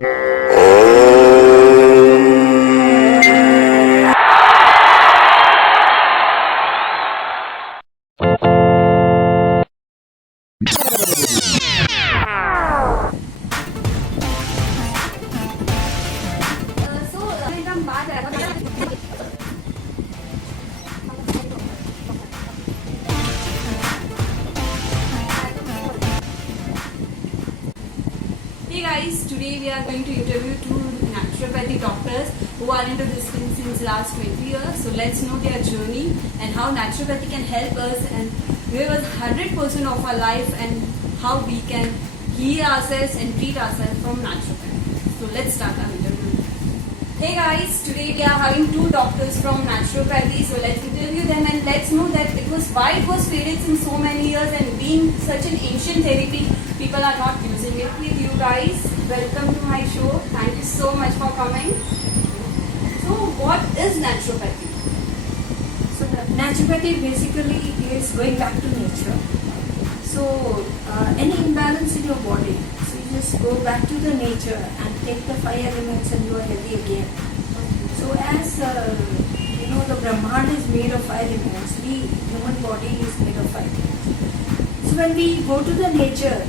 Hey guys, today we are going to interview two naturopathy doctors who are into this field since last 20 years. So let's know their journey and how naturopathy can help us and give us 100% of our life and how we can heal ourselves and treat ourselves from naturopathy. So let's start our interview. Hey guys, today we are having two doctors from naturopathy. So let's interview them and let's know that why it was faded since so many years and being such an ancient therapy, people are not using it. With you guys, welcome to my show. Thank you so much for coming. So what is naturopathy? So naturopathy basically is going back to nature. So any imbalance in your body, so you just go back to the nature and take the 5 elements and you are healthy again. So as the Brahmand is made of 5 elements, the human body is made of 5 elements. So when we go to the nature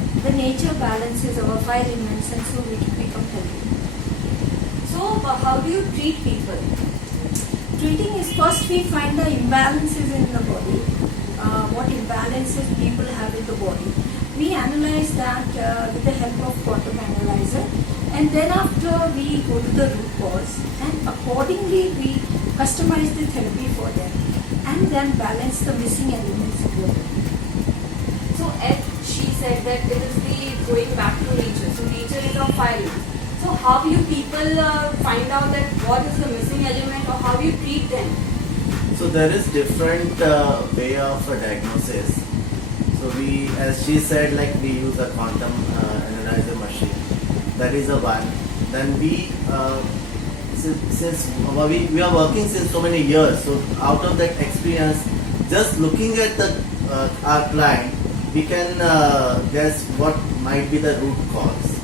balances our 5 elements and so we can become healthy. So how do you treat people? Treating is first we find the imbalances in the body, what imbalances people have in the body. We analyze that with the help of quantum analyzer, and then after we go to the root cause and accordingly we customize the therapy for them and then balance the missing elements in the body. So as she said that it is the going back to nature. So nature is our fire. So how you people find out that what is the missing element or how you treat them? So there is different way of diagnosis. So we, as she said, like we use a quantum analyzer machine. That is a one. Then we, since we are working since so many years, so out of that experience, just looking at our client, we can guess what might be the root cause.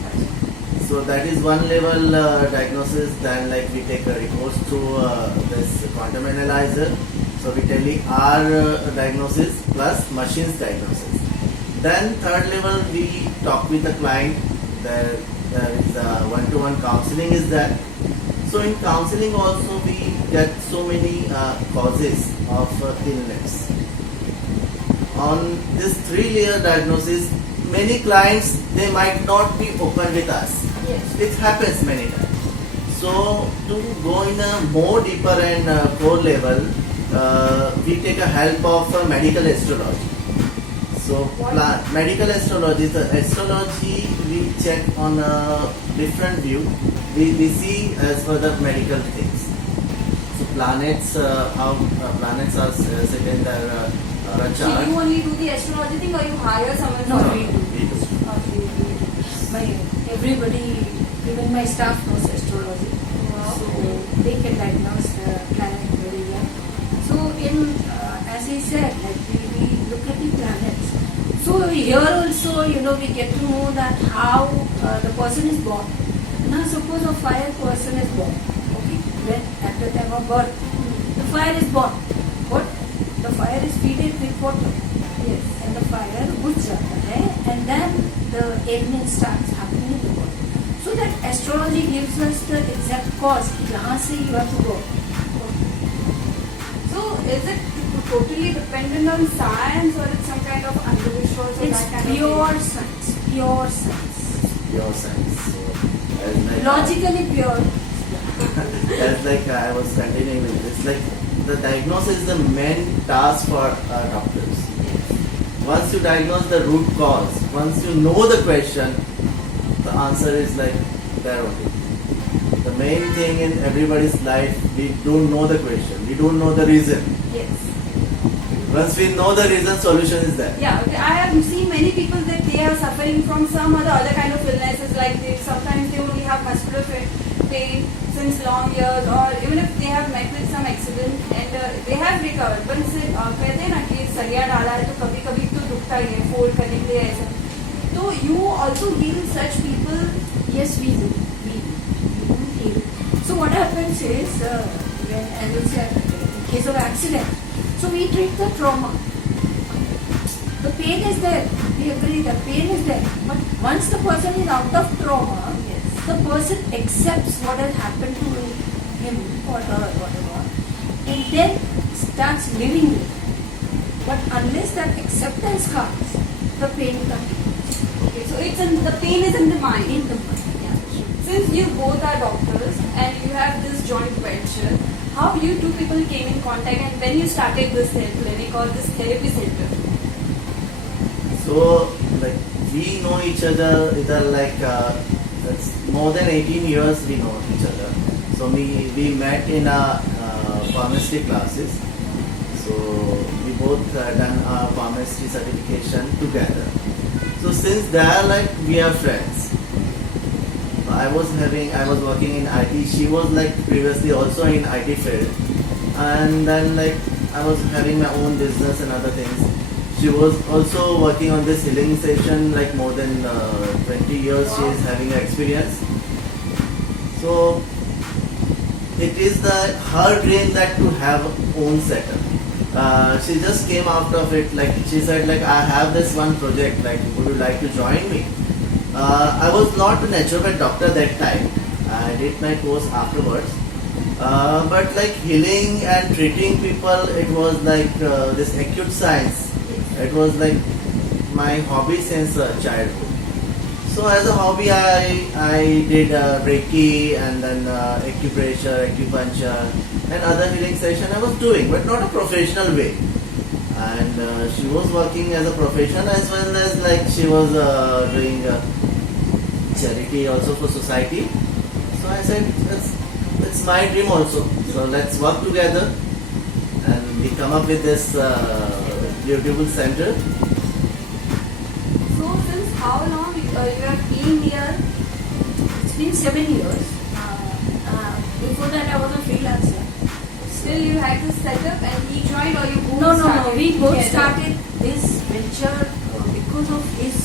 So that is one level diagnosis. Then like we take the reports through this quantum analyzer. So we telling our diagnosis plus machine's diagnosis. Then third level we talk with the client. There is a one-to-one counseling is there. So in counseling also we get so many causes of illness. On this 3-layer diagnosis, many clients, they might not be open with us. Yes. It happens many times. So to go in a more deeper and core level, we take a help of medical astrology. So medical astrology, the astrology we check on a different view. We see as per the medical things. So planets, how planets are set in their chart. So you only do the astrology thing or you hire someone No, for we it? Everybody, even my staff knows astrology. Wow. So they can diagnose the planet very well. So as I said, like we look at the planets. So here also, we get to know that how the person is born. Now suppose a fire person is born. Okay, when at the time of birth, the fire is born. But the fire is fed with water. Yes, and the fire बुझ जाता है, and then the ailment starts happening in the body. So that astrology gives us the exact cause. यहाँ से you have to go. So is it totally dependent on science or it's some kind of Andhvishwas or It's that kind pure of science. Pure science. Pure science. So, as like Logically pure. as like I was continuing with this, like the diagnosis is the main task for doctors. Once you diagnose the root cause, once you know the question, the answer is like there only. The main thing in everybody's life, we don't know the question, we don't know the reason. Yes. Once we know the reason, solution is there. Yeah, okay. I have seen many people that they are suffering from some other kind of illnesses, like sometimes they only have muscular pain since long years, or even if they have met with some accident and they have recovered. But कहते हैं ना कि सरिया डाला है तो कभी कभी तो दुखता ही है, फोल्ड करने के लिए ऐसा. So you also heal such people? Yes, we do. We do. heal. So what happens is, when, as you said, in case of accident, so we treat the trauma. The pain is there. We agree that pain is there. But once the person is out of trauma, the person accepts what has happened to him or her, whatever, and then starts living with it. But unless that acceptance comes, the pain continues. Okay, so the pain is in the mind. In the mind. Yeah, sure. Since you both are doctors and you have this joint venture, how you two people came in contact and when you started this clinic or this therapy center? So, like, we know each other either like it's more than 18 years we know each other. So we met in a pharmacy classes. So we both done our pharmacy certification together. So since there, like, we are friends. I was working in IT. She was like previously also in IT field, and then like I was having my own business and other things. She was also working on this healing session like more than 20 years. She is having experience. So it is her dream that to have own setup. She just came out of it, like she said, like, I have this one project, like, would you like to join me? I was not a naturopath doctor that time. I did my course afterwards. But like healing and treating people, it was like this acute science. It was like my hobby since childhood. So as a hobby, I did Reiki and then acupressure, acupuncture, and other healing session I was doing, but not a professional way. And she was working as a professional as well as like she was doing charity also for society. So I said, it's my dream also. So let's work together, and we come up with this beautiful center. So since how long you have been here? It's been 7 years. Before that, I was a freelancer. Still you had this setup and he joined or you both No. started We both together? started this venture because of his,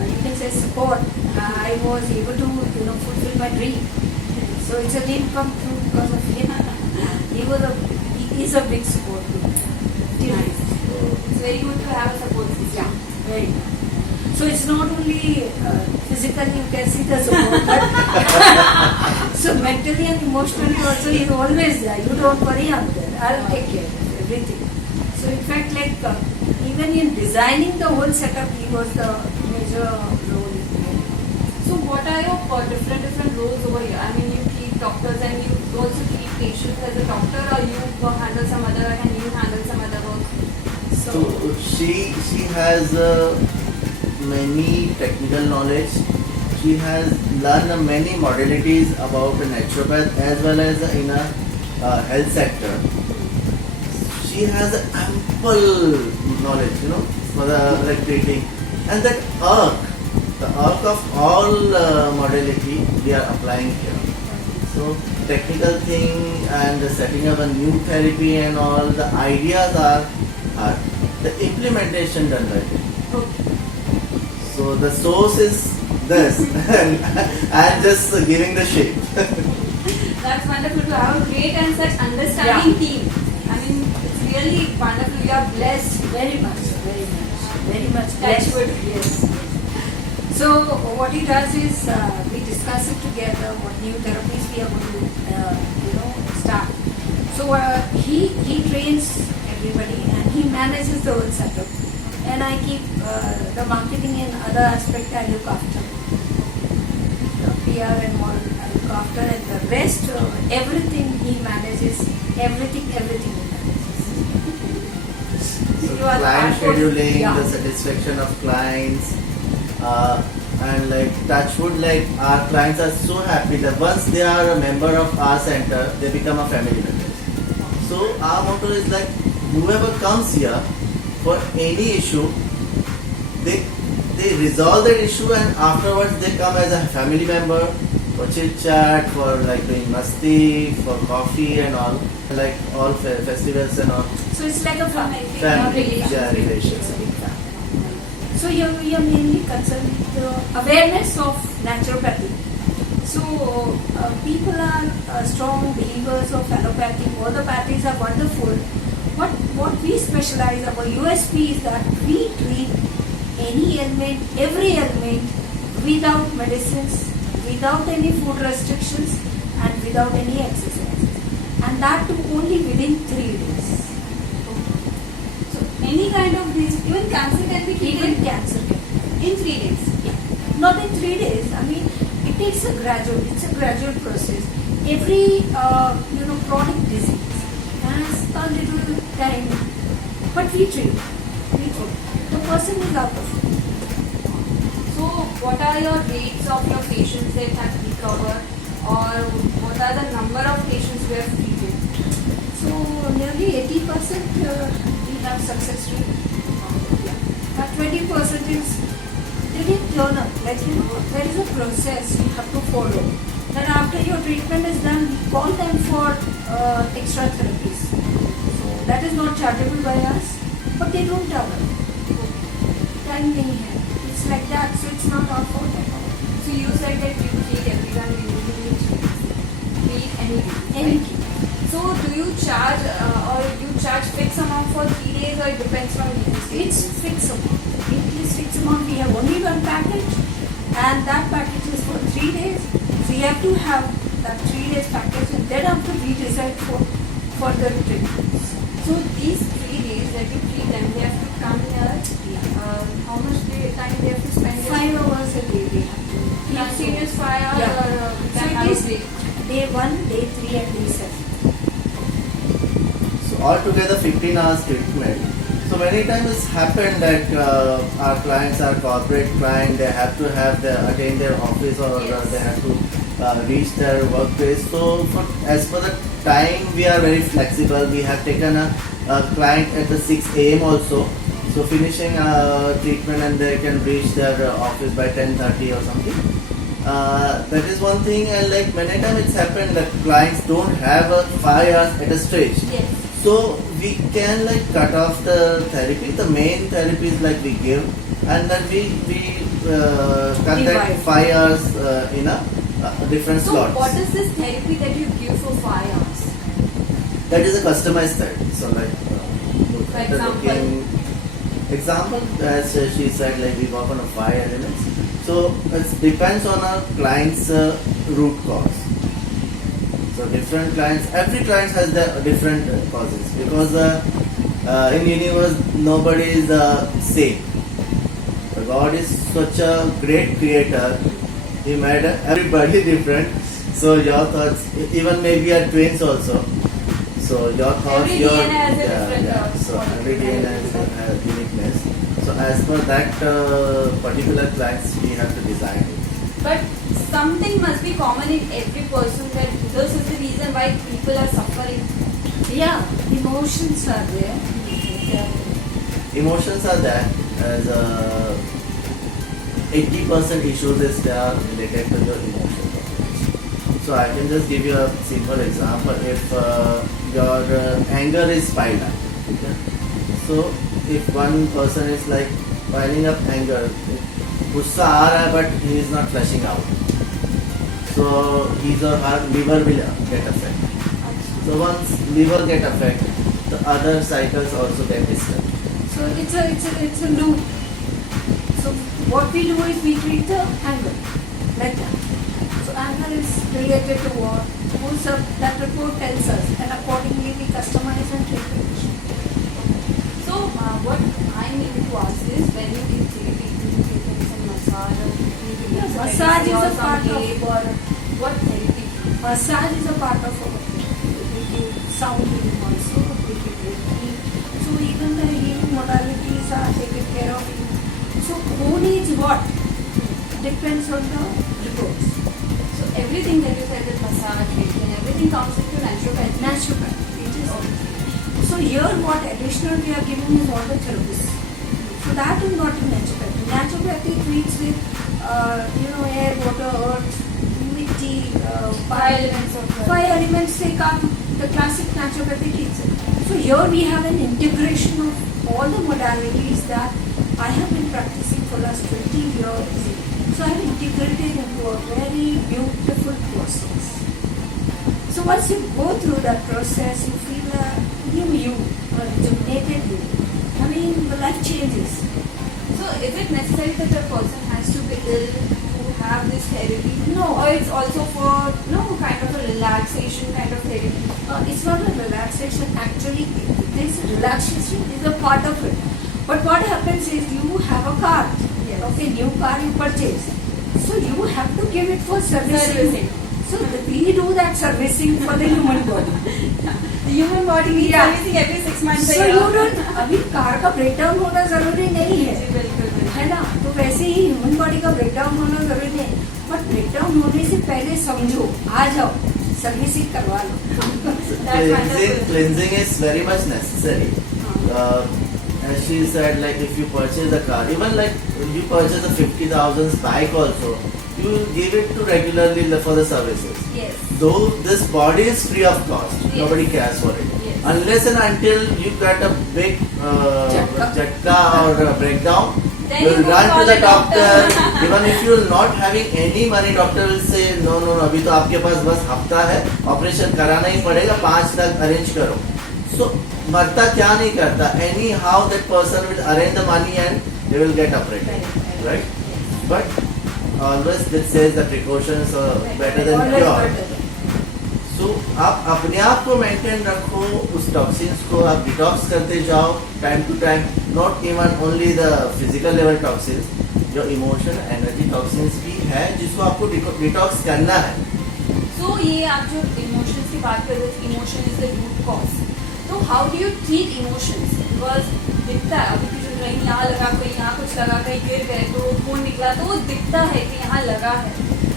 you can say, support. I was able to, fulfill my dream. So it's a dream come true because of him. He is a big support to me. Till Nice. now. It's very good to have a support system. Yeah, very much. So it's not only physically you can see the support, but so mentally and emotionally also he is always there. You don't worry, I'm there. I'll take care of everything. So in fact, like even in designing the whole setup, he was the major role in playing. So what are your different roles over here? I mean, you treat doctors and you also treat patients as a doctor, or you handle some other work and you handle some other work? So she has many technical knowledge. She has learned many modalities about the naturopath as well as in a health sector. She has ample knowledge, for the like treating, and that the arc of all modality we are applying here. So technical thing and the setting up a new therapy and all the ideas are the implementation done by them. Okay. So the source is this, and I'm just giving the shape. That's wonderful to have a great and such understanding team. I mean, it's really wonderful. You are blessed. Very much. Touch blessed. wood. Yes. So what he does is we discuss it together. What new therapies we are going to start. So he trains everybody and he manages the whole setup. And I keep the marketing and other aspect I look after. The PR and all I look after, and the rest everything he manages. Everything he manages. So You are client part of- scheduling, yeah. the satisfaction of clients, and like touch wood, like our clients are so happy that once they are a member of our center, they become a family member. So our motto is like, whoever comes here for any issue, they resolve that issue, and afterwards they come as a family member for chit chat, for like doing masti, for coffee and all, like all festivals and all. So it's like a family. Family, Relationship. yeah, relationship. It's a big family. So here we are mainly concerned with the awareness of naturopathy. So people are strong believers of allopathy. Allopathies are wonderful. But what we specialize, our USP is that we treat any ailment, every ailment without medicines, without any food restrictions and without any exercises. And that too only within 3 days. So any kind of disease, even cancer can be treated Even cancer can. in 3 days. Not in 3 days. I mean, it takes a gradual process. Every chronic disease has a little time, but we treat. The person is out of it. So what are your rates of your patients that have recovered, or what are the number of patients you have treated? So nearly 80% we have success rate. But 20% is they didn't turn up. Like there is a process you have to follow. Then after your treatment is done, we call them for extra therapies. So that is not chargeable by us, but they don't turn up. Time nahi hai. It's like that, so it's not our fault at all. So you said that you treat everyone individually, treat anything. Anything. So do you charge or you charge fixed amount for 3 days, or it depends on disease? It's fixed amount. It is fixed amount. We have only one package, and that package is for 3 days. So you have to have that 3 days package, and then after we decide for further treatments. So these 3 days that you treat them, they have to come here. How much time they have to spend? 5 hours a day they have to. Continuous 5 hours, Yeah. or So then it have is a break? day 1, day 3, and day 7. So altogether 15 hours treatment. So many times it's happened that our clients are corporate client, they have to attend their office, or Yes. they have to reach their workplace. So as per the time, we are very flexible. We have taken a client at the 6 a.m. also. So finishing treatment, and they can reach their office by 10:30 or something. That is one thing, and like many times it's happened that clients don't have 5 hours at a stretch. Yes. So we can like cut off the therapy. The main therapy is like we give, and then we cut that Divide. 5 hours in a different So slots. what is this therapy that you give for 5 hours? That is a customized therapy. So like For after example? example, as she said, like we work on a 5 elements. So it depends on our client's root cause. So different clients, every client has their different causes, because in universe nobody is same. God is such a great creator. He made everybody different. So your thoughts, even maybe are twins also. So your thoughts, Every your DNA has a different So every DNA has uniqueness. So as per that particular clients, we have to design it. But something must be common in every person, that this is the reason why people are suffering. Yeah, emotions are there. Emotions are there, as 80% issues is there related to the emotions. So I can just give you a simple example. If your anger is piled up, okay? So if one person is like piling up anger, गुस्सा आ रहा है but he is not flushing out, so his or her liver will get affected. So once liver get affected, the other cycles also get disturbed. So it's a loop. So what we do is we treat the anger like that. So anger is related to what? That report tells us, and accordingly we customize and treat the patient. So what I need to ask is, when you give therapy, do you give them some massage, or do you give them some Massage is or a some part of tape, or what therapy? Massage is a part of our treatment. We give sound healing also, we give Reiki. So even the healing modalities are taken care of. So who needs what? Depends on the reports. So everything that you said, that massage, Reiki, and everything comes into naturopathy. Naturopathy. It is. So here what additional we are giving is all the therapies. So that is not in naturopathy. Naturopathy treats with air, water, earth, humidity, Five elements of life. 5 elements they come. The classic naturopathy treats it. So here we have an integration of all the modalities that I have been practicing for last 20 years. So are integrated into a very beautiful process. So once you go through that process, you feel a new you, a rejuvenated you. I mean, the life changes. So is it necessary that a person has to be ill to have this therapy? No. Or it's also for kind of a relaxation kind of therapy? It's not a relaxation. Actually, this relaxation is a part of it. But what happens is you have a car. Yes. Okay, new car you purchase. So you have to give it for servicing. Servicing. So we do that servicing for the human body. The human body needs Yeah. servicing every 6 months. So you don't, अभी car का breakdown होना जरूरी नहीं है, जी, बिल्कुल है ना? तो वैसे ही ह्यूमन बॉडी का ब्रेकडाउन होना जरूरी नहीं, बट ब्रेकडाउन होने से पहले समझो, आ जाओ, सर्विसिंग करवा लो. That's wonderful. Cleansing is very much necessary. As she said, like if you purchase a car, even like you purchase a 50,000 bike also, you give it to regularly for the services. Yes. Though this body is free of cost, Yes. nobody cares for it. Yes. Unless and until you get a big jatka or a breakdown, Then you will you go run call to the a doctor. doctor. Even if you are not having any money, doctor will say no, अभी तो आपके पास बस हफ्ता है, operation कराना ही पड़ेगा, 5 lakh arrange करो. So मरता क्या नहीं करता, anyhow that person will arrange the money and they will get operated, right? But always this says the precautions are better than Always cure. better. So आप अपने आप को मेंटेन रखो, उस टॉक्सिन्स को आप डिटॉक्स करते जाओ time to time. Not even only the physical level toxins, जो इमोशन एनर्जी टॉक्सिन्स भी है जिसको आपको डिटॉक्स करना है. So ये आप जो इमोशंस की बात कर रहे थे, emotion is the root cause. तो how do you treat emotions? Because दिखता है अभी जो कहीं यहाँ लगा, कोई यहाँ कुछ लगा, कहीं गिर गए तो खून निकला, तो वो दिखता है कि यहाँ लगा है.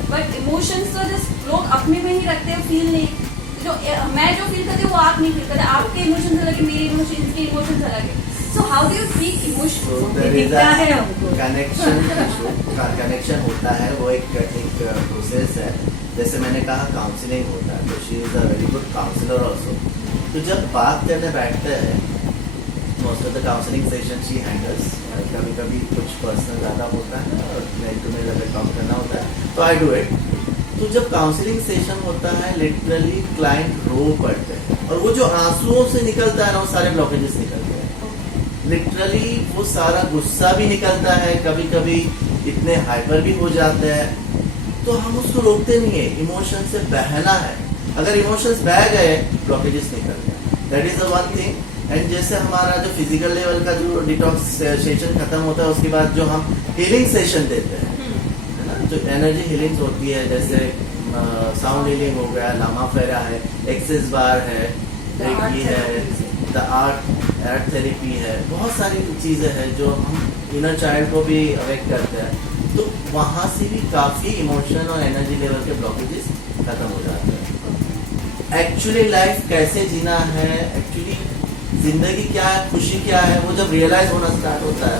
बट इमोशंस तो जस्ट लोग अपने में ही रखते हैं, फील नहीं. जो मैं जो फील करती हूँ वो आप नहीं फील करते. आपके इमोशंस अलग है, मेरे इमोशंस के इमोशंस अलग है. So how do you treat So emotions? there is दिखता है a हमको. कनेक्शन होता है, वो एक प्रोसेस है. जैसे मैंने कहा काउंसलिंग होता है, तो she is a very good counsellor also. तो जब बात करने बैठते हैं, most of the counselling session she handles. कभी कभी कुछ पर्सनल ज़्यादा होता है और मेल टू मेल अगर टॉक करना होता है तो आई डू इट. तो जब काउंसलिंग सेशन होता है, लिटरली क्लाइंट रो पड़ते हैं और वो जो आंसुओं से निकलता है ना, वो सारे ब्लॉकेजेस निकलते हैं. लिटरली वो सारा गुस्सा भी निकलता है, कभी कभी इतने हाइपर भी हो जाते हैं. तो हम उसको रोकते नहीं है, इमोशन से बहना है. अगर इमोशंस बह गए, ब्लॉकेजेस निकल गए. That is the one thing. And जैसे हमारा जो फिजिकल लेवल का जो डिटॉक्स सेशन खत्म होता है, उसके बाद जो हम हीलिंग सेशन देते हैं, है ना, जो एनर्जी हीलिंग होती है, जैसे साउंड हीलिंग हो गया, लामा फेरा है, एक्सेस बार है, रेकी है, द आर्ट थेरेपी है, बहुत सारी चीजें हैं जो हम इनर चाइल्ड को भी अवेक करते हैं. तो वहां से भी काफी इमोशन और एनर्जी लेवल के ब्लॉकेजेस खत्म हो जाते हैं. एक्चुअली लाइफ कैसे जीना है, एक्चुअली जिंदगी क्या है, खुशी क्या है, वो जब रियलाइज होना स्टार्ट होता है,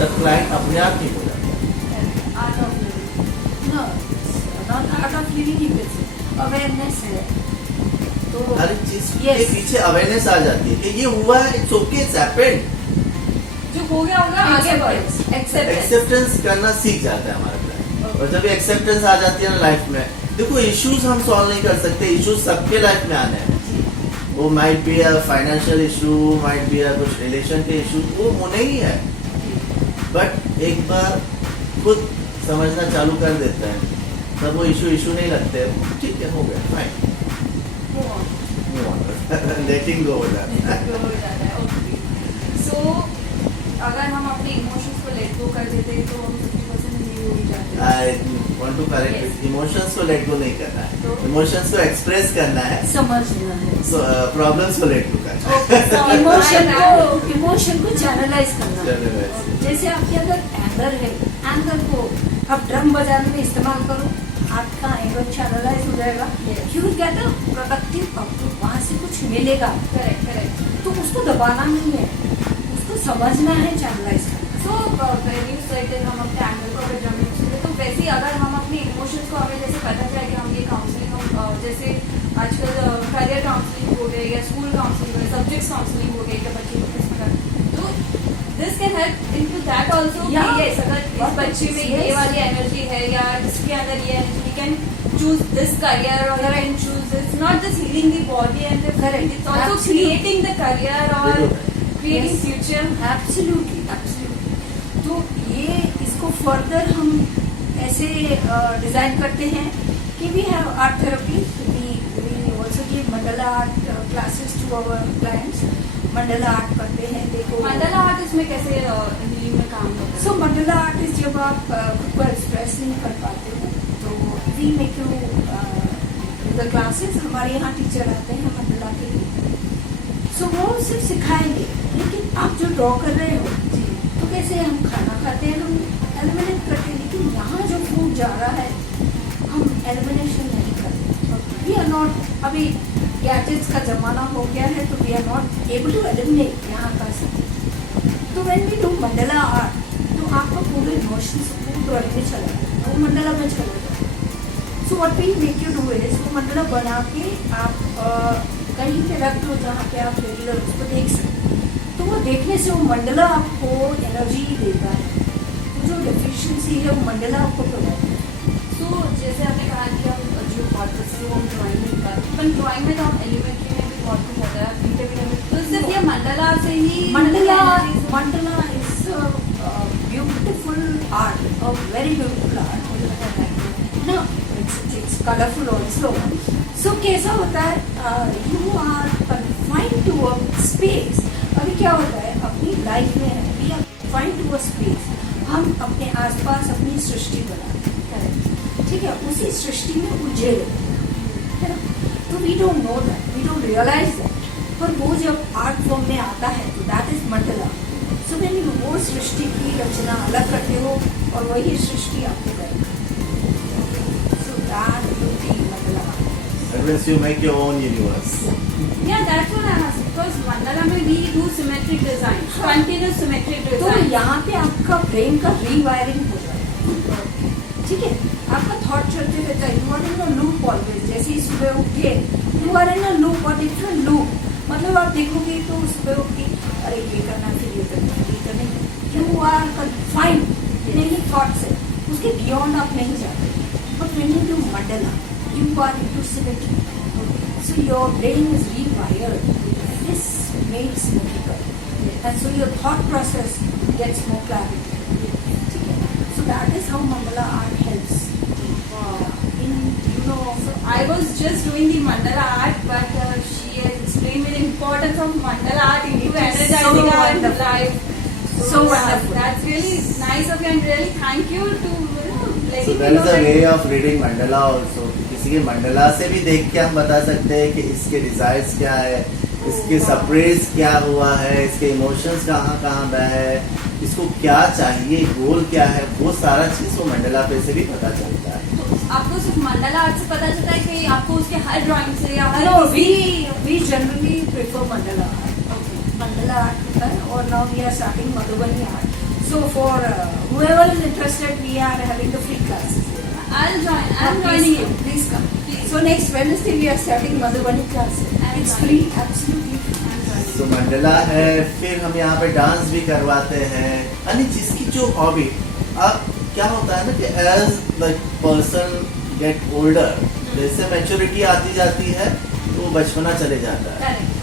तब क्लाइंट अपने आप ठीक हो जाता है. Art of living. No, not art of living ही कैसे? Awareness है. तो हर एक चीज Yes. के पीछे अवेयरनेस आ जाती है कि ये हुआ है, इट्स ओके, इट्स हैपेंड. जो हो गया होगा, आगे बढ़ो. एक्सेप्टेंस. एक्सेप्टेंस करना सीख जाता है हमारा क्लाइंट. और जब एक्सेप्टेंस आ जाती है ना लाइफ में, देखो इश्यूज हम सॉल्व नहीं कर सकते, इश्यूज सबके लाइफ में आने हैं. वो might be a financial issue, might be a कुछ रिलेशन के इशू, वो होने ही है. बट एक बार खुद समझना चालू कर देते हैं, तब वो इशू नहीं लगते. ठीक है, हो गया, फाइन, लेटिंग गो हो जाता है. सो अगर हम अपने इमोशंस को लेट गो कर देते हैं तो हम 50% नहीं हो ही जाते. I want to correct, emotions को लेट गो नहीं करना है, तो? इमोशंस को एक्सप्रेस करना है, समझना है. प्रॉब्लम्स को लेट गो करना है. इमोशन को चैनलाइज करना है. Channelize. जैसे आपके अंदर एंगर है, एंगर को आप ड्रम बजाने में इस्तेमाल करो, आपका एंगर चैनलाइज हो जाएगा. Yes. You get a productive output, वहाँ से कुछ मिलेगा. करेक्ट. तो उसको दबाना नहीं है, उसको समझना है, चैनलाइज करना. So when you said that हम अपने एंगल को अगर जब यूज करें, तो वैसे ही अगर हम अपने इमोशंस को हमें जैसे पता चले कि हम ये काउंसलिंग हम जैसे आजकल करियर काउंसलिंग हो गए या स्कूल काउंसलिंग हो गए, सब्जेक्ट्स काउंसलिंग हो गई, या बच्चे को किस प्रकार, तो this can help into that also. Yeah. Yes, अगर इस बच्चे में ये Yes. वाली एनर्जी है या इसके अंदर ये energy, can choose this career or you can choose this, not just healing the body and the Correct. it's also Absolutely. creating the career or creating Yes. future. Absolutely तो ये इसको further हम ऐसे डिजाइन करते हैं कि we have art therapy, we also give mandala art classes to our clients. Mandala art करते हैं, देखो मंडला आर्ट इसमें कैसे healing में काम करता है? सो मंडला आर्ट इज जब आप खुद को एक्सप्रेस नहीं कर पाते हो तो we make you the classes, हमारे यहाँ टीचर आते हैं मंडला के लिए, सो वो सिर्फ सिखाएंगे। लेकिन आप जो ड्रॉ कर रहे हो तो कैसे हम खाना खाते हैं, हम एलिमिनेट करते हैं, लेकिन यहाँ जो फूड जा रहा है हम एलिमिनेशन नहीं करते। वी आर नॉट, अभी गैजेट्स का जमाना हो गया है तो we are not able to eliminate यहाँ कर सकते। तो when we do mandala art तो आपका पूरे इमोशंस फूड ड्रॉइंग में चला जाए, वो मंडला में चला जाए। So what we make you do is, वो मंडला बना के आप कहीं पे रख दो जहाँ पे आप रेगुलर उसको देख सकते। तो वो देखने से वो मंडला आपको एनर्जी देता है, तो जो डेफिशिएंसी है वो मंडला आपको प्रोवाइड करता है। तो जैसे आपने कहा कि हम जो बहुत से वो हम ड्राइंग में निकालते हैं, पर ड्राइंग में तो हम एलिमेंट्री में भी बहुत कुछ होता है, इंटरव्यू में तो सिर्फ ये मंडला से ही mandala energies- is beautiful art, a very beautiful art. No, it's colorful also. So कैसा होता है, you are confined to a space. अभी क्या होता है अपनी लाइफ में है, we are confined to a space. हम अपने आसपास अपनी सृष्टि बनाते हैं, ठीक है, उसी सृष्टि में उलझे रहते हैं, है ना। तो we don't know that, we don't realize that. पर वो जब आर्ट फॉर्म में आता है तो that is Mandla. So when you वो सृष्टि की रचना अलग करते हो और वही सृष्टि आपको करेगी। That beauty mandala. That means you make your own universe. Yeah, that's what I asked, because mandala में we do symmetric design, continuous symmetric तो design. यहाँ पे आपका ब्रेन का रीवायरिंग हो जाएगा, ठीक है, आपका थॉट चलते रहता है, you are in a loop always. जैसे ही सुबह उठे you are in a loop और डिफरेंट लूप, मतलब आप देखोगे तो सुबह उठ के अरे ये करना फिर ये करना फिर ये करना, यू आर कन्फाइंड नहीं थॉट से, उसके बियॉन्ड आप नहीं जाते। But when you do mandala, you are into symmetry. So your brain is rewired. This makes miracle. And so your thought process gets more clarity. So that is how mandala art helps. In, you know, So I was just doing the mandala art, but she has explained me the importance of mandala art into It is so energizing our wonderful. life. So wonderful. That's really nice of you, and really thank you to So letting me there know is a that. way of reading mandala also. किसी के मंडला से भी देख के हम बता सकते हैं कि इसके डिजायर्स क्या है, इसके सरप्राइज क्या हुआ है, इसके इमोशंस कहाँ कहाँ बह है, इसको क्या चाहिए, गोल क्या है, वो सारा चीज वो मंडला पे से भी पता चलता है। तो आपको सिर्फ मंडला आर्ट से पता चलता है कि आपको उसके हर ड्राइंग से या हर no, किसी- we generally prefer mandala art. Mandala art होता है और now we are starting Madhubani art. So for whoever is interested, we are having the free classes. I'll join. I'm Please joining you. come, please come. Please. So next Wednesday we are starting Madhubani classes. I'm It's joining. free, absolutely free. I'm joining. तो मंडला है, फिर हम यहाँ पे dance भी करवाते हैं। यानी जिसकी जो हॉबी, अब क्या होता है ना कि as the person get older, जैसे मैच्योरिटी आती जाती है तो बचपना चले जाता है। Correct.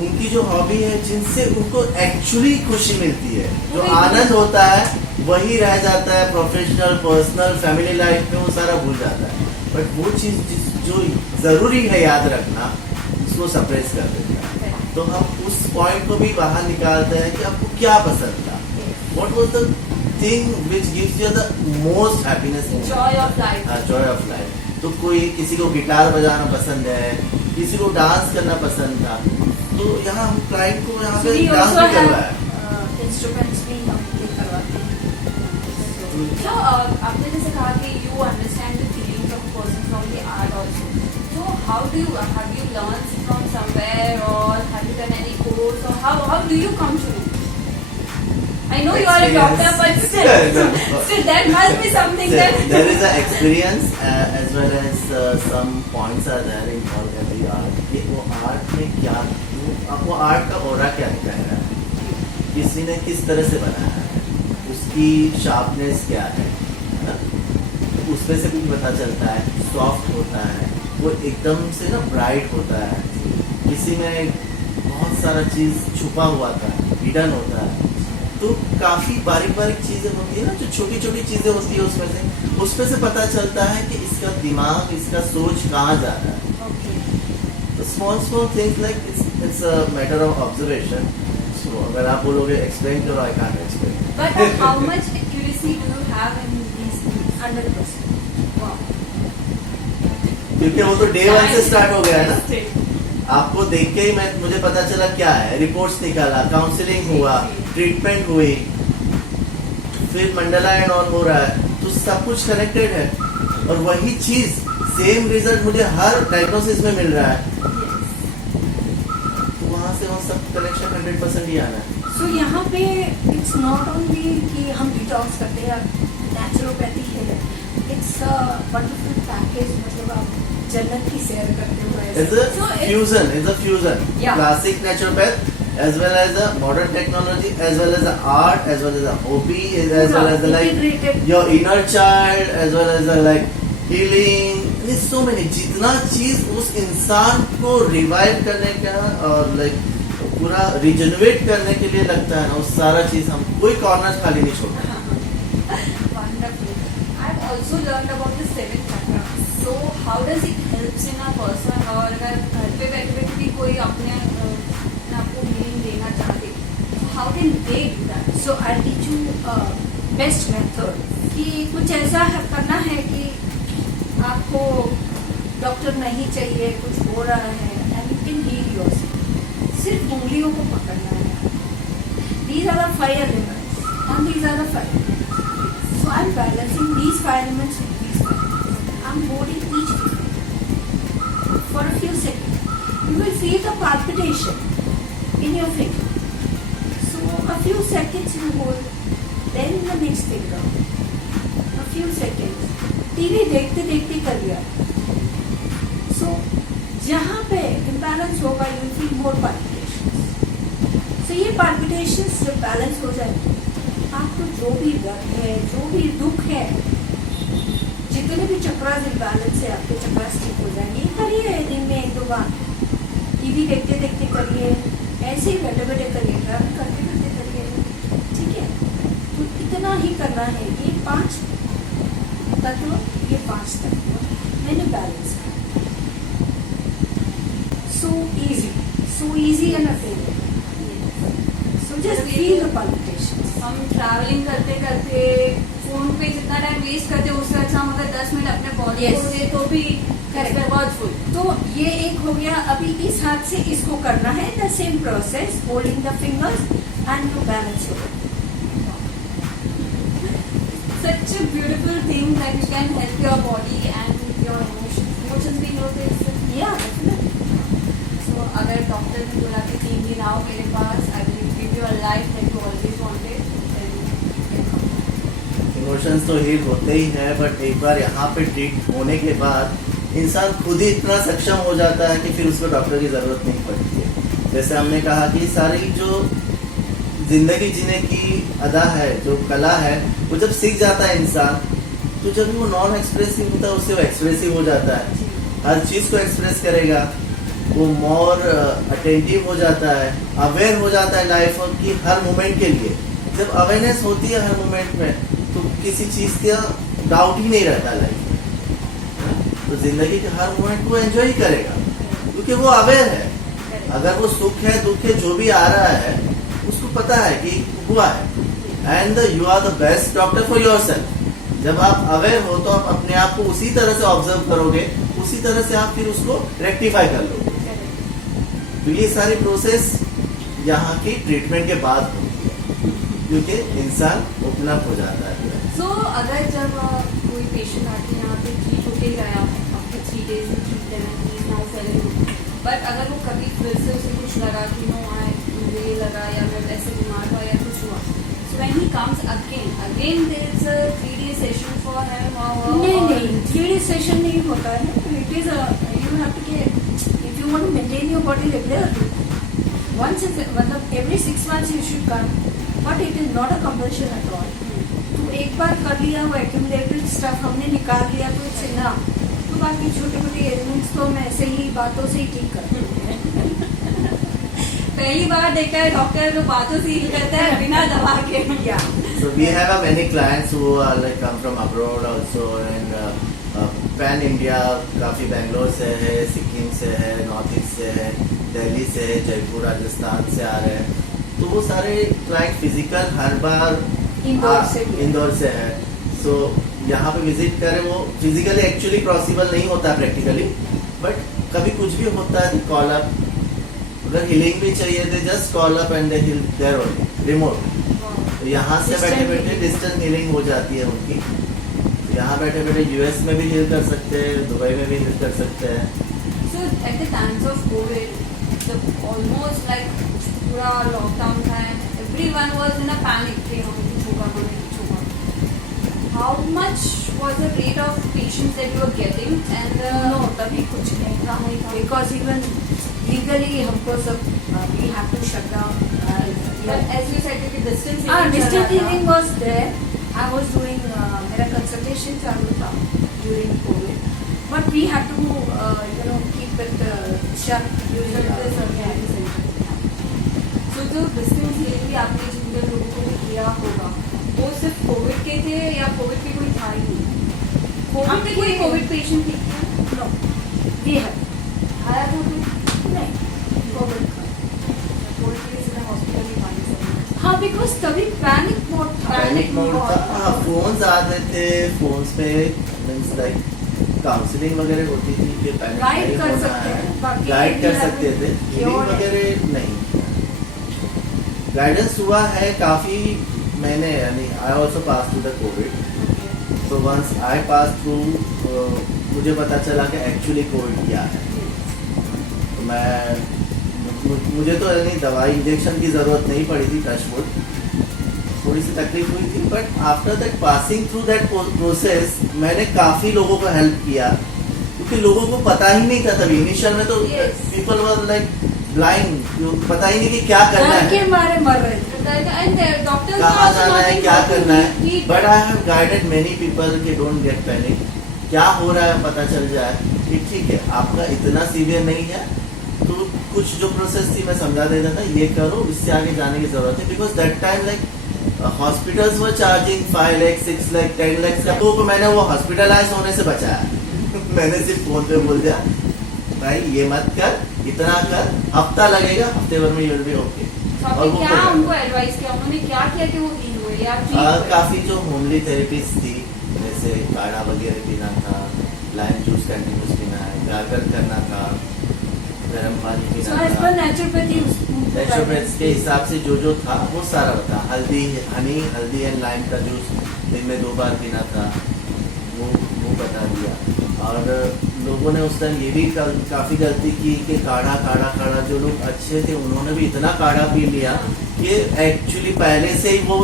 उनकी जो हॉबी है जिनसे उनको एक्चुअली खुशी मिलती है, जो वही आनंद होता है वही रह जाता है। प्रोफेशनल, पर्सनल, फैमिली लाइफ में वो सारा भूल जाता है, बट वो चीज जो जरूरी है याद रखना, उसको सप्रेस कर देता है। तो हम उस पॉइंट को भी बाहर निकालते हैं कि आपको क्या पसंद था, what was the thing which gives you the most happiness, Joy of life. Joy of life. तो कोई किसी को गिटार बजाना पसंद है, किसी को डांस करना पसंद था, तो यहाँ हम क्लाइंट को यहाँ So पे we डांस also भी करवाया। have instruments भी हम play करवाते हैं. So, आपने जैसे कहा कि you understand the feelings of a person from the art also. So, how do you have you learned from somewhere or have you done any course or how do you come to know? I know you are a doctor, but still that must be something that. There is an experience as well as some points are there in all every art. कि वो art में क्या, वो art का aura क्या दिखाया है, किसी ने किस तरह से बनाया है, उसकी शार्पनेस क्या है ना? उसमें से भी पता चलता है, सॉफ्ट होता है, वो एकदम से ना ब्राइट होता है, किसी में बहुत सारा चीज छुपा हुआ था, हिडन होता है। तो काफी बारीक बारीक चीजें होती है ना, जो छोटी छोटी चीजें होती है उसमें से पता चलता है कि इसका दिमाग, इसका सोच कहाँ जा रहा है। तो small things like it's a matter of observation. So अगर आप बोलोगे एक्सप्लेन करो, I can't explain. But how much accuracy do you have in these things? 100%. Wow. क्योंकि वो तो डे 1 से स्टार्ट हो गया है ना। Fantastic. आपको देख के ही मुझे पता चला क्या है, रिपोर्ट्स निकाला, काउंसलिंग हुआ, ट्रीटमेंट हुई, फिर मंडला एंड ऑन हो रहा है, तो सब कुछ कनेक्टेड है। और वही चीज सेम रिजल्ट मुझे हर डायग्नोसिस में मिल रहा है, तो वहां से वो सब कनेक्शन 100% ही आना है। सो यहाँ पे इट्स नॉट ओनली कि हम डिटॉक्स करते हैं, नेचुरोपैथी है, इट्स अ वंडरफुल पैकेज। मतलब आप जन्नत की सैर करते हो It's ऐसे। a fusion. Yeah. Classic naturopath as well as the modern technology, as well as the art, as well as the hobby, as well as the like Integrated. your inner child, as well as the like healing. There's so many. जितना चीज उस इंसान को revive करने का और like पूरा regenerate करने के लिए लगता है ना, उस सारा चीज हम कोई कॉर्नर खाली नहीं छोड़ते। Wonderful. I've also learned about the 7 chakras. So how does it helps in a person? और अगर घर पे बैठे बैठे भी कोई अपने आपको हीलिंग देना चाहते, so how can they do that? So I teach you best method कि कुछ ऐसा करना है कि आपको डॉक्टर नहीं चाहिए, कुछ हो रहा है, and you can heal yourself. सिर्फ उंगलियों को पकड़ना है। These are the 5 elements and these are the 5 elements. So I am balancing these 5 elements with these 5 elements. I am holding each finger for a few seconds. You will feel the palpitation in your finger. So a few seconds you hold, then the next finger. A few seconds. TV देखते देखते कर लिया। So जहाँ पे imbalance होगा you will feel more palpitations. So ये palpitations जब balance हो जाए, आपको जो भी दर्द है, जो भी दुख है, जितने भी चक्रास इम्बैलेंस है, आपके चक्रास ठीक हो जाएंगे। करिए दिन में 1-2 बार, टीवी देखते देखते करिए, ऐसे ही बैठे बैठे करिए, ट्रैवल करते करते करिए, ठीक है। तो इतना ही करना है। ये 5 तत्व, ये 5 तत्व मैंने बैलेंस किया। So easy and attainable. So just feel the palpitations. हम ट्रैवलिंग करते करते फोन पे जितना टाइम वेस्ट करते हैं, उससे अच्छा हम अगर 10 मिनट अपने बॉडी Yes. को दे तो भी Correct. वर्डफुल। तो ये एक हो गया। अभी इस हाथ से इसको करना है, the same process, holding the fingers and you balance your. Such a beautiful thing that you can help your body and your emotions. Emotions भी होते हैं इससे। या डेफिनेटली। So अगर डॉक्टर ने बोला कि 3 दिन आओ मेरे पास, I will give you a life that you always wanted, then you can come. Emotions तो हील होते ही हैं, बट एक बार यहाँ पे ट्रीट होने के बाद इंसान खुद ही इतना सक्षम हो जाता है कि फिर उसको डॉक्टर की जरूरत नहीं पड़ती है। जैसे हमने कहा कि सारी जो जिंदगी जीने की अदा है, जो कला है, वो जब सीख जाता है इंसान, तो जब वो नॉन एक्सप्रेसिव होता है उससे वो एक्सप्रेसिव हो जाता है, हर चीज को एक्सप्रेस करेगा, वो मोर अटेंटिव हो जाता है, अवेयर हो जाता है लाइफ की हर मोमेंट के लिए। जब अवेयरनेस होती है हर मोमेंट में, तो किसी चीज का डाउट ही नहीं रहता लाइफ में। तो जिंदगी के हर मोमेंट को एंजॉय करेगा, क्योंकि वो अवेयर है। अगर वो सुख है दुख है जो भी आ रहा है, उसको पता है कि हुआ है। And you are the best doctor for yourself. जब आप अवेयर हो तो आप अपने आप को उसी तरह से ऑब्जर्व करोगे, उसी तरह से आप फिर उसको रेक्टिफाई कर लोगे। तो ये सारी प्रोसेस यहाँ की ट्रीटमेंट के बाद होती है, क्योंकि इंसान ओपन अप हो जाता है। So अगर जब कोई पेशेंट आके यहाँ पे ठीक होके गया आफ्टर 3 days में ठीक है, he is now feeling good, but अगर वो कभी फिर से उसे कुछ लगा कि नो मुझे ये लगा या मैं ऐसे बीमार हुआ या कुछ हुआ, so when he comes again there is a 3-day session for him or नहीं 3-day सेशन नहीं होता है। It is you have to get, if you want to maintain your body regularly, once मतलब every 6 months you should come but it is not a compulsion at all. तो एक बार कर लिया वो एक्यूमुलेटेड स्टफ हमने निकाल लिया तो इट्स इनफ. तो बाकी छोटे मोटे एलिमेंट्स तो हम ऐसे ही बातों से ही ठीक करते हैं. पहली बार देखा है डॉक्टर जो बातों से हील करता है बिना दवा के. या So we have many clients who are like come from abroad also and pan India, काफी बैंगलोर से है, सिक्किम से है, नॉर्थ ईस्ट से है, दिल्ली से है, जयपुर राजस्थान से आ रहे हैं. तो वो सारे क्लाइंट फिजिकल हर बार इंदौर से है. सो यहाँ पे विजिट करें, वो फिजिकली एक्चुअली पॉसिबल नहीं होता प्रैक्टिकली, बट कभी कुछ भी होता है कॉल अप. अगर हीलिंग भी चाहिए they just call up and they heal there only remote. तो यहाँ से बैठे बैठे डिस्टेंस हीलिंग हो जाती है उनकी. यहाँ बैठे बैठे यूएस में भी हील कर सकते हैं, दुबई में भी हील कर सकते हैं. So at the times of COVID, the almost like पूरा लॉकडाउन था, everyone was in a panic कि हमें कुछ होगा, हमें कुछ होगा. How much was the rate of patients that you were getting and no तभी कुछ नहीं था. बिकॉज इवन लीगली हमको सब we have to shut down. but as you said कि distance distance healing was there. I was doing मेरा consultation चालू था during COVID, but we have to keep it shut So जो distance healing भी आपने जिन लोगों को भी किया होगा वो सिर्फ कोविड के थे या कोविड के कोई था ही नहीं? कोविड के कोई कोविड पेशेंट ठीक था? नो वी हैव आया तो नहीं कोविड का. कोविड के लिए सीधा हॉस्पिटल ही पानी सकते. हाँ बिकॉज तभी पैनिक मोड था. पैनिक मोड था. हाँ, फोन्स आते थे, फोन्स पे मीन्स लाइक काउंसलिंग वगैरह होती थी कि पैनिक गाइड कर सकते हैं, बाकी गाइड कर सकते थे. हीलिंग वगैरह नहीं. गाइडेंस हुआ है काफी. मैंने यानी I also pass through the Covid. तो वंस आई पास थ्रू मुझे पता चला कि एक्चुअली कोविड क्या है. तो मुझे तो यानी दवाई इंजेक्शन की जरूरत नहीं पड़ी थी, टच वुड. थोड़ी सी तकलीफ हुई थी, but after that passing through that process मैंने काफी लोगों को हेल्प किया, क्योंकि लोगों को पता ही नहीं था तभी. इनिशियल में तो पीपल वर लाइक ब्लाइंड, पता ही नहीं कि क्या करना है, के मारे मर रहे थे. डॉक्टर कहाँ जाना है, क्या करना है. But I have guided many people कि डोंट गेट पैनिक. क्या हो रहा है पता चल जाए कि ठीक है आपका इतना सीवियर नहीं है. तो कुछ जो प्रोसेस थी मैं समझा देता था, ये करो, इससे आगे जाने की जरूरत है. Because that time like hospitals were charging 5 lakh 6 lakh 10 lakh. तो मैंने वो हॉस्पिटलाइज होने से बचाया. मैंने सिर्फ फोन पे बोल दिया भाई ये मत कर, इतना कर, हफ्ता लगेगा, हफ्ते भर में यूल भी ओके. और वो क्या उनको एडवाइस किया, उन्होंने क्या किया कि वो हील हुए या ठीक हुए? काफी जो होमली थेरेपीज थी, जैसे काढ़ा वगैरह पीना था, लाइम जूस कंटिन्यूस पीना है, गार्गल करना था, गर्म पानी पीना था. नेचुरोपैथी के हिसाब से जो था वो सारा बता. हल्दी एंड लाइम का जूस दिन में 2 बार पीना था, वो बता दिया. और लोगों ने उस टाइम ये भी काफी गलती की कि काढ़ा जो लोग अच्छे थे उन्होंने भी इतना काढ़ा पी लिया कि एक्चुअली पहले से ही वो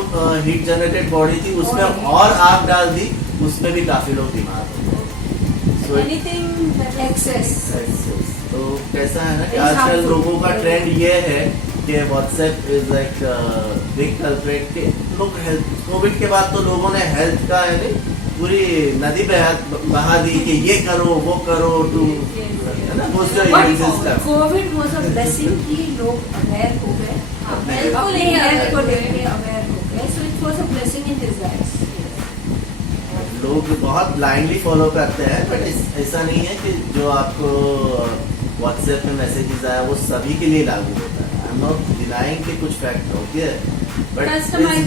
हीट जनरेटेड बॉडी थी, उसमें और आग डाल दी, उसमें भी काफी लोग बीमार हो गए. एक्सेस. तो कैसा है ना कि आजकल लोगों का ट्रेंड ये है कि WhatsApp is like big culprit. के लोग हेल्थ कोविड के बाद तो लोगों ने हेल्थ का यानी पूरी नदी बहा दी कि ये करो वो करो टू है ना. कोविड वाज अ ब्लेसिंग कि लोग अवेयर हो गए, अपने हेल्थ को लेके अवेयर हो गए. So it was a blessing in disguise. लोग बहुत ब्लाइंडली फॉलो करते हैं, बट ऐसा नहीं है कि जो आपको व्हाट्सएप में मैसेजेस आया वो सभी के लिए लागू होता है. आई एम नॉट डिनाइंग कि कुछ फैक्ट होती है, बट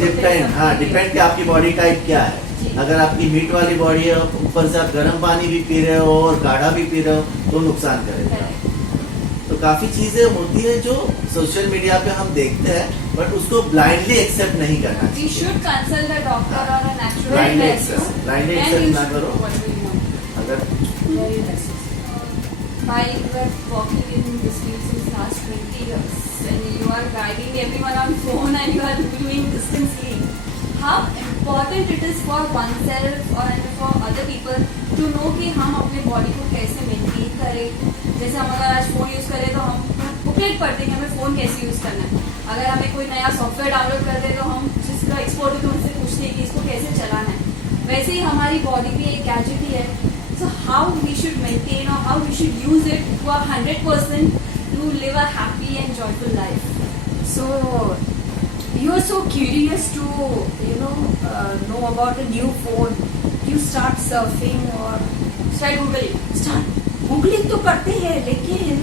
डिपेंड. हाँ, डिपेंड कि आपकी बॉडी टाइप क्या है. अगर आपकी मीट वाली बॉडी है, ऊपर से आप गर्म पानी भी पी रहे हो और गाढ़ा भी पी रहे हो तो नुकसान करेगा. तो काफी चीजें होती है जो सोशल मीडिया पे हम देखते हैं, बट उसको ब्लाइंडली एक्सेप्ट नहीं करना We should consult a doctor or a naturopath. Blindly accept ना करो. अगर Very necessary. While you are working in this field since last 20 years and you are guiding everyone on phone and you are doing distance healing, how important it is for oneself or for other people to know कि हम अपने body को कैसे maintain करें. जैसे हम अगर आज फोन यूज करें तो हम बुकलेट पढ़ते हैं कि हमें फोन कैसे यूज करना है. अगर हमें कोई नया सॉफ्टवेयर डाउनलोड कर दे तो हम इसका एक्सपर्ट हो तो उनसे पूछते हैं कि इसको कैसे चलाना है. वैसे ही हमारी बॉडी भी एक गैजेट ही है. So how we should maintain or how we should use it to our 100% to live a happy and joyful life. So you are so curious to know about a new phone. You start surfing or Start googling. start googling तो करते हैं, लेकिन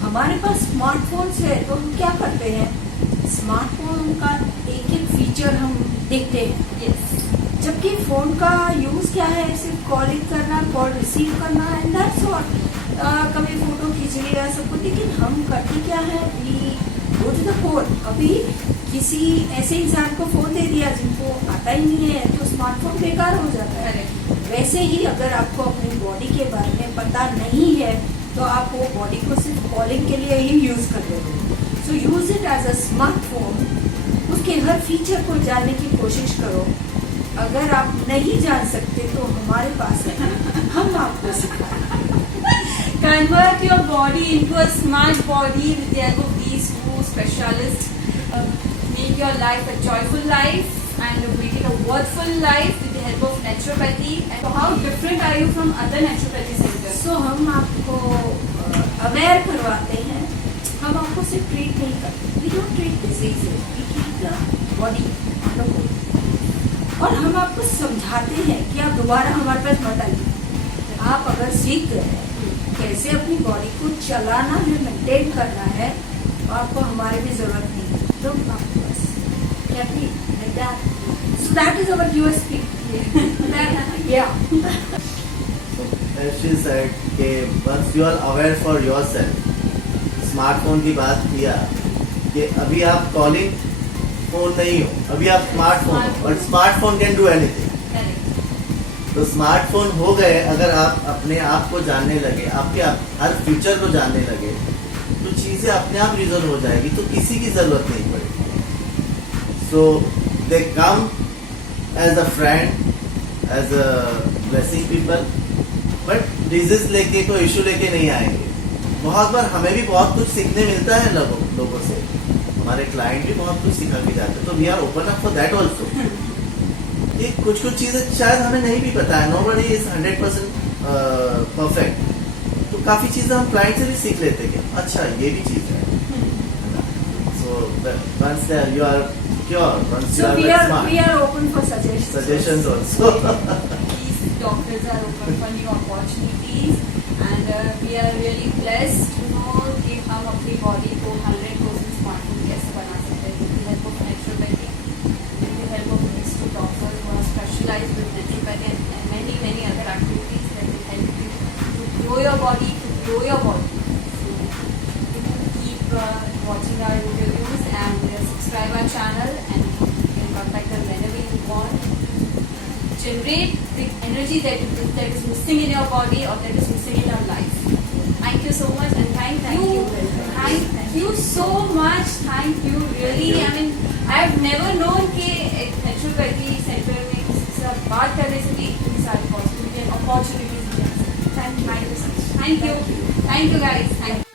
हमारे पास smartphones है तो हम क्या करते हैं, स्मार्टफोन का एक एक फीचर हम देखते हैं. Yes. जबकि फोन का यूज क्या है, सिर्फ कॉलिंग करना, कॉल रिसीव करना एंड दैट्स ऑल. कभी फोटो खींच लिया सब कुछ, लेकिन हम करते क्या है, we go to the phone. अभी किसी ऐसे इंसान को फोन दे दिया जिनको आता ही नहीं है तो स्मार्टफोन बेकार हो जाता है. वैसे ही अगर आपको अपनी बॉडी के बारे में पता नहीं है तो आप वो बॉडी को सिर्फ कॉलिंग के लिए ही यूज कर रहे हो. So use it as a smartphone. उसके हर फीचर को जानने की कोशिश करो. अगर आप नहीं जान सकते तो हमारे पास है, हम आपको सिखाएंगे. Convert your body into a smart body with the help of these two specialists. Make your life a joyful life and make it a worthful life with the help of naturopathy. And so how different are you from other naturopathy centers? सो हम आपको aware करवाते हैं. हम आपको सिर्फ treat नहीं करते. We don't treat diseases, we treat the body. और हम आपको समझाते हैं कि आप दोबारा हमारे पास मत आइए. आप अगर सीख गए हैं कैसे अपनी बॉडी को चलाना है, मेंटेन करना है, तो आपको हमारी भी जरूरत नहीं है. तो आपको बस happy like that. So that is our USP. या As she said कि once you are aware for yourself, smartphone की बात किया कि अभी आप कॉलिंग फोन नहीं हो, अभी आप स्मार्टफोन हो, और स्मार्टफोन कैन डू एनीथिंग. तो स्मार्टफोन हो गए, अगर आप अपने आप को जानने लगे, आपके हर फ्यूचर को जानने लगे, तो चीजें अपने आप रिजॉल्व हो जाएगी, तो किसी की जरूरत नहीं पड़ेगी. So they come as a friend, as a blessing people, but disease लेके कोई इशू लेके नहीं आएंगे. बहुत बार हमें भी बहुत कुछ सीखने मिलता है लोगों से. हमारे क्लाइंट भी बहुत कुछ सिखा के जाते हैं, तो we are open up for that also. ये कुछ चीजें शायद हमें नहीं भी पता है. Nobody is 100% perfect. तो काफी चीजें हम क्लाइंट से भी सीख लेते हैं कि अच्छा ये भी चीज है. So once you are cure, once you So are we are open for suggestions. Suggestions also. These doctors are open for new opportunities and we are really blessed to know कि हम अपनी body को 100% smartphone कैसे बना सकते हैं with the help of naturopathy, with the help of these two doctors who are specialized with naturopathy and many other activities that will help you to grow your body, to grow your body. So keep watching our interviews and subscribe our channel, and you can contact us whenever you want. Generate the energy that is missing in your body or that is missing in your life. Thank you so much, and thank you thank you so much. Thank you really. I mean, I have never known कि एक naturopathy center में किसी से बात करने से भी इतनी सारी possibilities and opportunities. Thank you so much. Thank you guys. Thank you.